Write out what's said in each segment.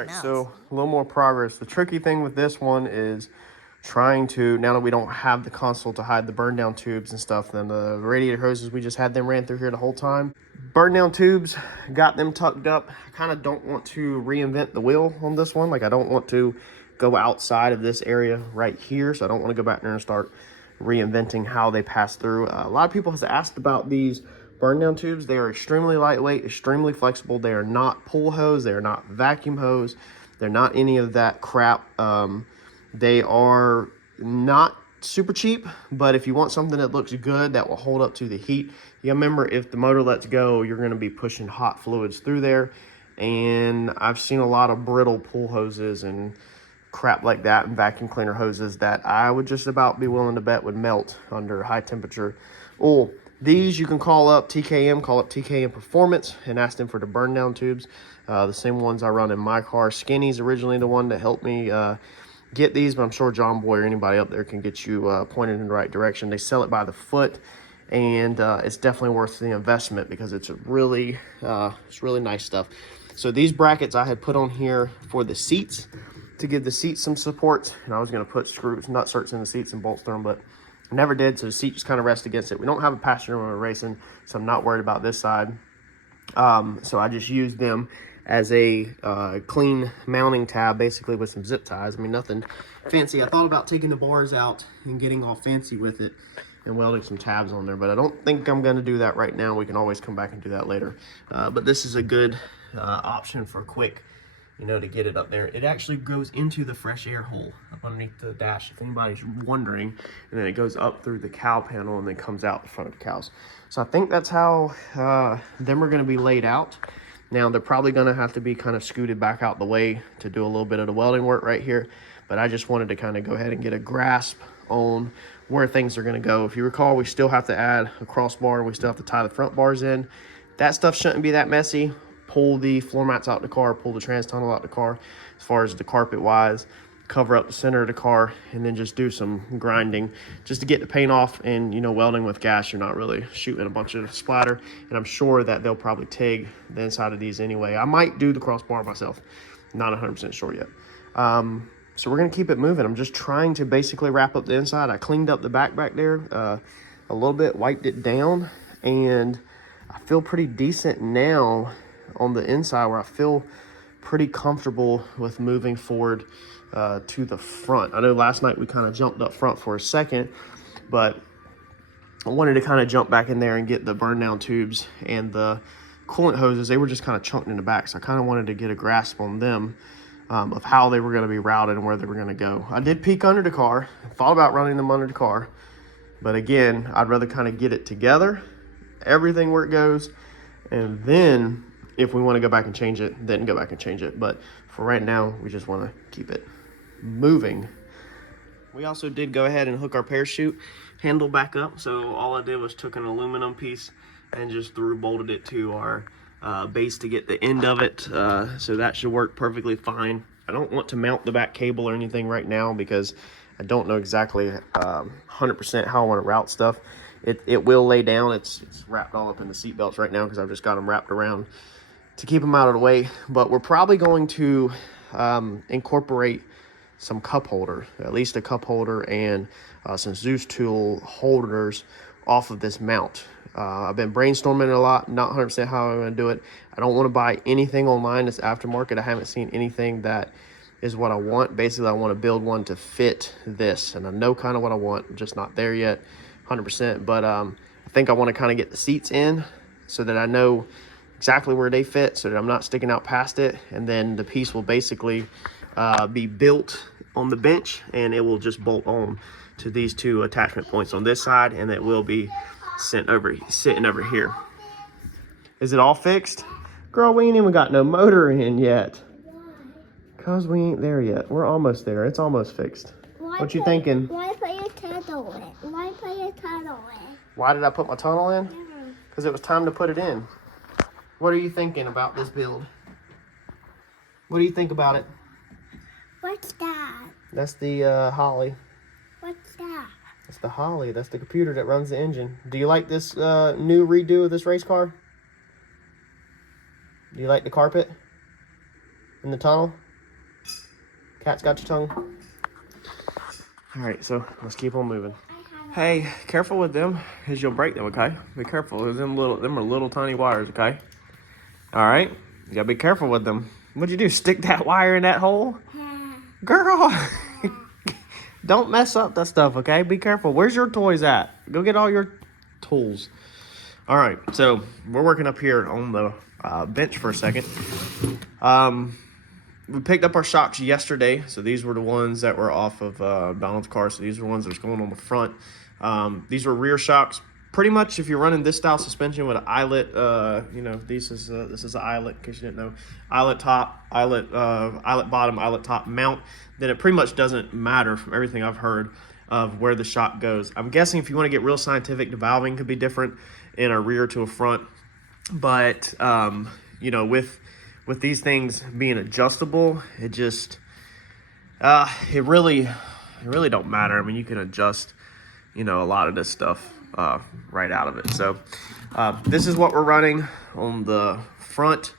right, so a little more progress. The tricky thing with this one is trying to, now that we don't have the console to hide the burn down tubes and stuff, then the radiator hoses, we just had them ran through here the whole time. Burn down tubes, got them tucked up. I kind of don't want to reinvent the wheel on this one. Like, I don't want to go outside of this area right here, so I don't want to go back there and start reinventing how they pass through. A lot of people have asked about these burn down tubes. They are extremely lightweight, extremely flexible. They are not pull hose, they are not vacuum hose, they're not any of that crap. They are not super cheap, but if you want something that looks good, that will hold up to the heat, you remember, if the motor lets go, you're going to be pushing hot fluids through there. And I've seen a lot of brittle pull hoses and crap like that, and vacuum cleaner hoses that I would just about be willing to bet would melt under high temperature oil. These you can call up TKM Performance and ask them for the burn down tubes. The same ones I run in my car. Skinny's originally the one that helped me get these, but I'm sure John Boy or anybody up there can get you pointed in the right direction. They sell it by the foot, and it's definitely worth the investment because it's really nice stuff. So these brackets I had put on here for the seats to give the seats some support, and I was going to put screws, nut-certs in the seats and bolts through them, but I never did, so the seat just kind of rests against it. We don't have a passenger when we're racing, so I'm not worried about this side. So I just used them as a clean mounting tab, basically, with some zip ties. I mean, nothing fancy. I thought about taking the bars out and getting all fancy with it and welding some tabs on there, but I don't think I'm going to do that right now. We can always come back and do that later. But this is a good option for quick, you know, to get it up there. It actually goes into the fresh air hole up underneath the dash, if anybody's wondering, and then it goes up through the cow panel and then comes out the front of the cows. So I think that's how them are going to be laid out. Now, they're probably going to have to be kind of scooted back out the way to do a little bit of the welding work right here, but I just wanted to kind of go ahead and get a grasp on where things are going to go. If you recall, we still have to add a crossbar. We still have to tie the front bars in. That stuff shouldn't be that messy. Pull the floor mats out the car, pull the trans tunnel out the car as far as the carpet wise, cover up the center of the car, and then just do some grinding just to get the paint off. And, you know, welding with gas, you're not really shooting a bunch of splatter, and I'm sure that they'll probably TIG the inside of these anyway. I might do the crossbar myself, not 100% sure yet. So we're gonna keep it moving. I'm just trying to basically wrap up the inside. I cleaned up the back there a little bit, wiped it down, and I feel pretty decent now on the inside, where I feel pretty comfortable with moving forward to the front. I know last night we kind of jumped up front for a second, but I wanted to kind of jump back in there and get the burn down tubes and the coolant hoses. They were just kind of chunked in the back, so I kind of wanted to get a grasp on them, of how they were going to be routed and where they were going to go. I did peek under the car, thought about running them under the car, but again, I'd rather kind of get it together, everything where it goes, and then if we want to go back and change it, then go back and change it. But for right now, we just want to keep it moving. We also did go ahead and hook our parachute handle back up. So all I did was took an aluminum piece and just bolted it to our base to get the end of it. So that should work perfectly fine. I don't want to mount the back cable or anything right now because I don't know exactly 100% how I want to route stuff. It will lay down. It's wrapped all up in the seat belts right now because I've just got them wrapped around to keep them out of the way. But we're probably going to incorporate some cup holder, at least a cup holder, and some Zeus tool holders off of this mount. I've been brainstorming a lot, not 100% how I'm going to do it. I don't want to buy anything online that's aftermarket. I haven't seen anything that is what I want. Basically, I want to build one to fit this, and I know kind of what I want. I'm just not there yet 100%, but I think I want to kind of get the seats in so that I know exactly where they fit, so that I'm not sticking out past it, and then the piece will basically be built on the bench, and it will just bolt on to these two attachment points on this side, and it will be sitting over here. Is it all fixed? Girl, we ain't even got no motor in yet. Cause we ain't there yet. We're almost there. It's almost fixed. What you thinking? Why put your tunnel in? Why put your tunnel in? Why did I put my tunnel in? Because it was time to put it in. What are you thinking about this build? What do you think about it? What's that? That's the Holly. What's that? That's the Holly. That's the computer that runs the engine. Do you like this new redo of this race car? Do you like the carpet in the tunnel? Cat's got your tongue. All right, so let's keep on moving. Hey, careful with them, because you'll break them, okay? Be careful. Them are little tiny wires, okay? All right, you gotta be careful with them. What'd you do, stick that wire in that hole? Girl, don't mess up that stuff, okay? Be careful. Where's your toys at? Go get all your tools. All right, so we're working up here on the bench for a second. We picked up our shocks yesterday, so these were the ones that were off of Donald's car. So these are the ones that was going on the front. These were rear shocks. Pretty much, if you're running this style suspension with an eyelet, you know, this is an eyelet, in case you didn't know, eyelet top, eyelet bottom, eyelet top mount, then it pretty much doesn't matter from everything I've heard of where the shock goes. I'm guessing if you want to get real scientific, the valving could be different in a rear to a front, but you know, with these things being adjustable, it just it really don't matter. I mean, you can adjust, you know, a lot of this stuff right out of it. So this is what we're running on the front.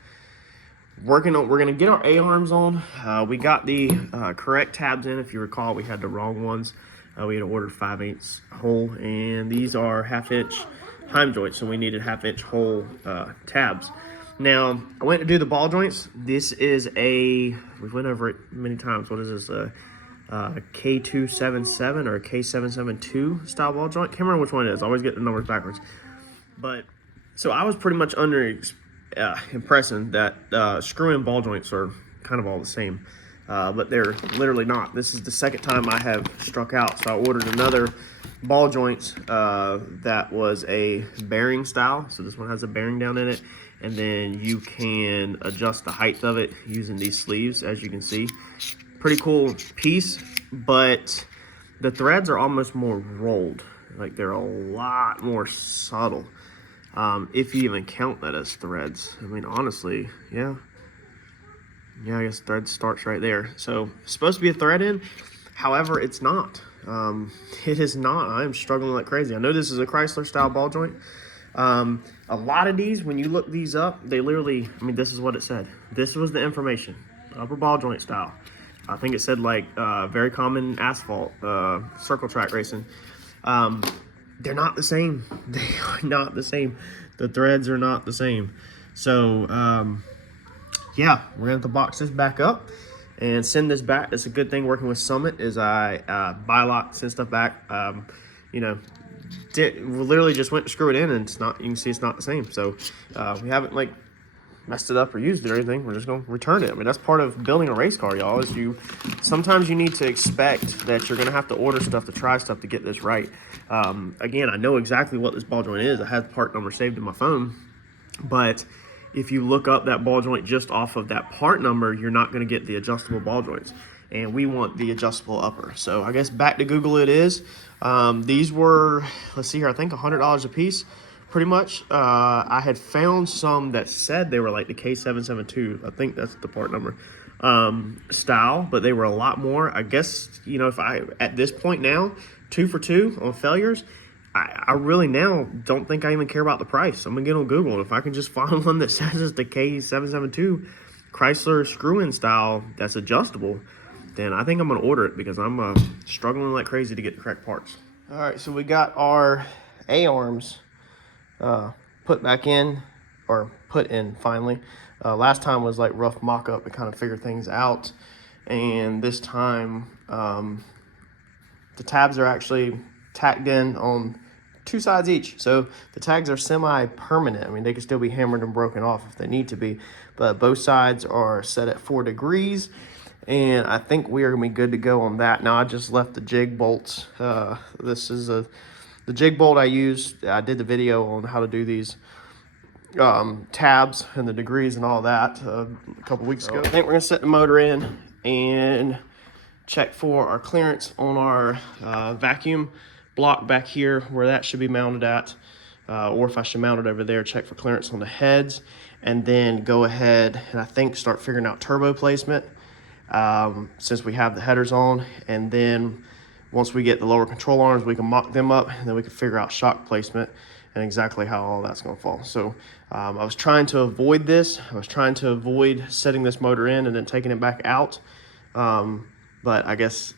We're gonna get our A-arms on. We got the correct tabs in. If you recall, we had the wrong ones. We had ordered 5/8 hole, and these are 1/2 inch heim joints, so we needed 1/2 inch hole tabs. Now, I went to do the ball joints. This is we've went over it many times. What is this? K277 or a K772 style ball joint. Can't remember which one it is. I always get the numbers backwards. But, so I was pretty much under impression that screw-in ball joints are kind of all the same. But they're literally not. This is the second time I have struck out. So I ordered another ball joints that was a bearing style. So this one has a bearing down in it. And then you can adjust the height of it using these sleeves, as you can see. Pretty cool piece, but the threads are almost more rolled. Like, they're a lot more subtle, if you even count that as threads. I mean, honestly, yeah, I guess thread starts right there. So it's supposed to be a thread in, however, it's not. It is not. I'm struggling like crazy. I know this is a Chrysler style ball joint. A lot of these, when you look these up, they literally, I mean, this is what it said. This was the information, upper ball joint style. I think it said like very common asphalt, circle track racing. They're not the same. They are not the same. The threads are not the same. So yeah, we're gonna have to box this back up and send this back. It's a good thing working with Summit is I buy a lot, send stuff back. You know, we literally just went to screw it in, and it's not. You can see it's not the same. So we haven't like messed it up or used it or anything. We're just gonna return it. I mean, that's part of building a race car, y'all. Is sometimes you need to expect that you're gonna have to order stuff to try stuff to get this right. Again, I know exactly what this ball joint is. I had the part number saved in my phone, but if you look up that ball joint just off of that part number, you're not gonna get the adjustable ball joints. And we want the adjustable upper. So I guess back to Google it is. These were, let's see here, I think $100 a piece, pretty much. I had found some that said they were like the K772. I think that's the part number style, but they were a lot more. I guess, you know, if at this point now, 2 for 2 on failures, I really now don't think I even care about the price. I'm gonna get on Google, and if I can just find one that says it's the K772 Chrysler screw-in style that's adjustable, then I think I'm gonna order it, because I'm struggling like crazy to get the correct parts. All right, so we got our A-arms put back in, or put in finally. Last time was like rough mock-up to kind of figure things out, and this time the tabs are actually tacked in on 2 sides each. So the tags are semi-permanent. I mean, they can still be hammered and broken off if they need to be, but both sides are set at 4 degrees. And I think we are gonna be good to go on that. Now I just left the jig bolts. This is the jig bolt I used. I did the video on how to do these tabs and the degrees and all that a couple weeks ago. I think we're gonna set the motor in and check for our clearance on our vacuum block back here, where that should be mounted at, or if I should mount it over there, check for clearance on the heads, and then go ahead and I think start figuring out turbo placement. Since we have the headers on, and then once we get the lower control arms, we can mock them up, and then we can figure out shock placement and exactly how all that's going to fall. So I was trying to avoid this. I was trying to avoid setting this motor in and then taking it back out. But I guess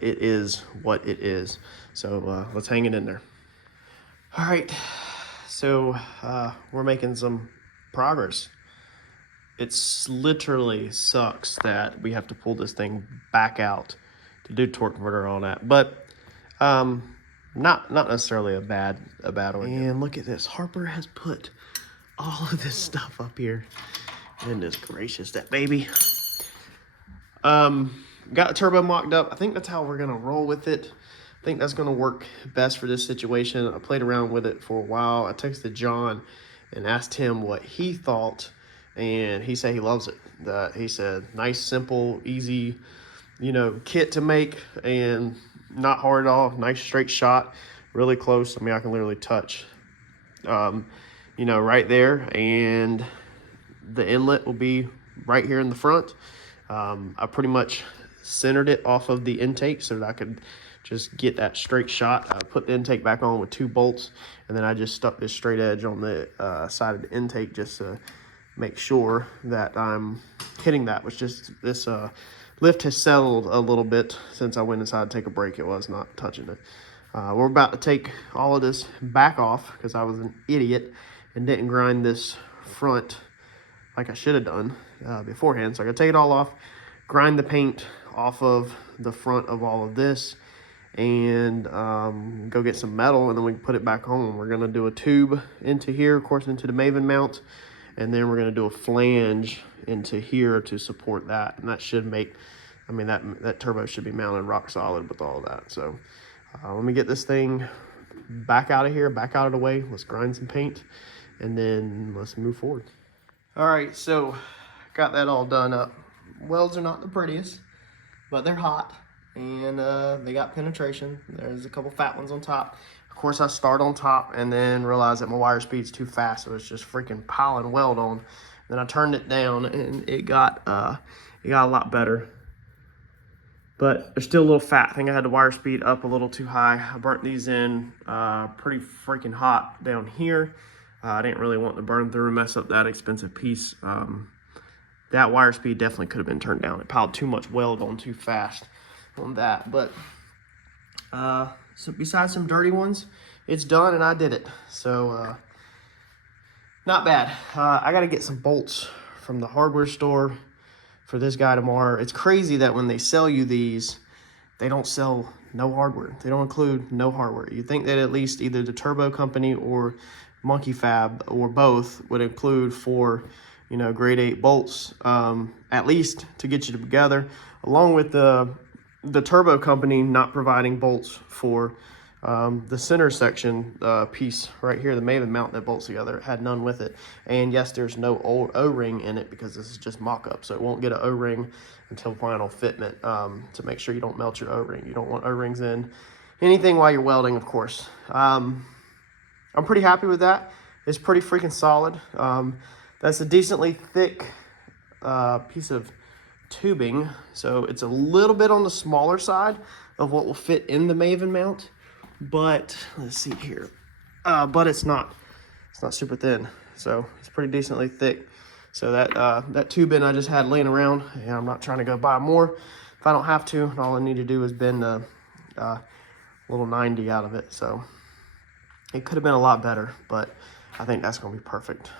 it is what it is. So let's hang it in there. All right, so we're making some progress. It's literally sucks that we have to pull this thing back out to do torque converter on that, but not necessarily a bad one. And look at this, Harper has put all of this stuff up here. Goodness gracious, that baby. Got the turbo mocked up. I think that's how we're gonna roll with it. I think that's gonna work best for this situation. I played around with it for a while. I texted John and asked him what he thought, and he said he loves it. He said nice, simple, easy, you know, kit to make and not hard at all. Nice straight shot, really close. I mean, I can literally touch, you know, right there, and the inlet will be right here in the front. I pretty much centered it off of the intake so that I could just get that straight shot. I put the intake back on with 2 bolts, and then I just stuck this straight edge on the side of the intake just to make sure that I'm hitting that. Which just this lift has settled a little bit since I went inside to take a break. It was not touching it. We're about to take all of this back off because I was an idiot and didn't grind this front like I should have done beforehand. So I'm gonna take it all off, grind the paint off of the front of all of this, and go get some metal, and then we can put it back on. We're gonna do a tube into here, of course, into the Maven mount, and then we're gonna do a flange into here to support that, and that should make, I mean, that turbo should be mounted rock solid with all of that. So let me get this thing back out of here, back out of the way. Let's grind some paint, and then let's move forward. All right, so got that all done up. Welds are not the prettiest, but they're hot, and they got penetration. There's a couple fat ones on top. Of course, I start on top and then realized that my wire speed's too fast, so it's just freaking piling weld on. Then I turned it down, and it got a lot better. But they're still a little fat. I think I had the wire speed up a little too high. I burnt these in pretty freaking hot down here. I didn't really want to burn through and mess up that expensive piece. That wire speed definitely could have been turned down. It piled too much weld on too fast on that. But so besides some dirty ones, it's done, and I did it. So not bad. I got to get some bolts from the hardware store for this guy tomorrow. It's crazy that when they sell you these, they don't sell no hardware. They don't include no hardware. You'd think that at least either the Turbo company or Monkey Fab or both would include 4, you know, grade 8 bolts, at least to get you together, along with the Turbo company not providing bolts for the center section piece right here, the Maven mount that bolts together. It had none with it. And yes, there's no O-ring in it because this is just mock-up, so it won't get an O-ring until final fitment, to make sure you don't melt your O-ring. You don't want O-rings in anything while you're welding, of course. I'm pretty happy with that. It's pretty freaking solid. That's a decently thick piece of tubing, so it's a little bit on the smaller side of what will fit in the Maven mount. But let's see here. But it's not super thin, so it's pretty decently thick. So that tubing I just had laying around, and I'm not trying to go buy more if I don't have to. And all I need to do is bend a little 90 out of it. So it could have been a lot better, but I think that's gonna be perfect.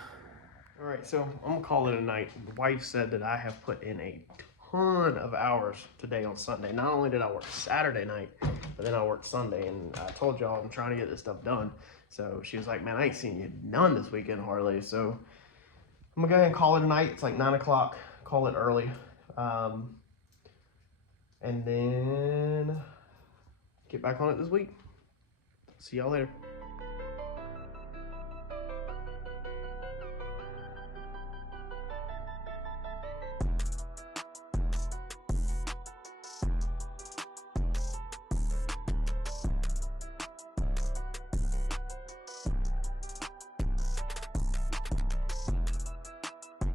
All right, so I'm gonna call it a night. The wife said that I have put in a ton of hours today on Sunday. Not only did I work Saturday night, but then I worked Sunday, and I told y'all I'm trying to get this stuff done. So she was like, man, I ain't seen you none this weekend hardly. So I'm gonna go ahead and call it a night. It's like 9 o'clock, call it early. And then get back on it this week. See y'all later.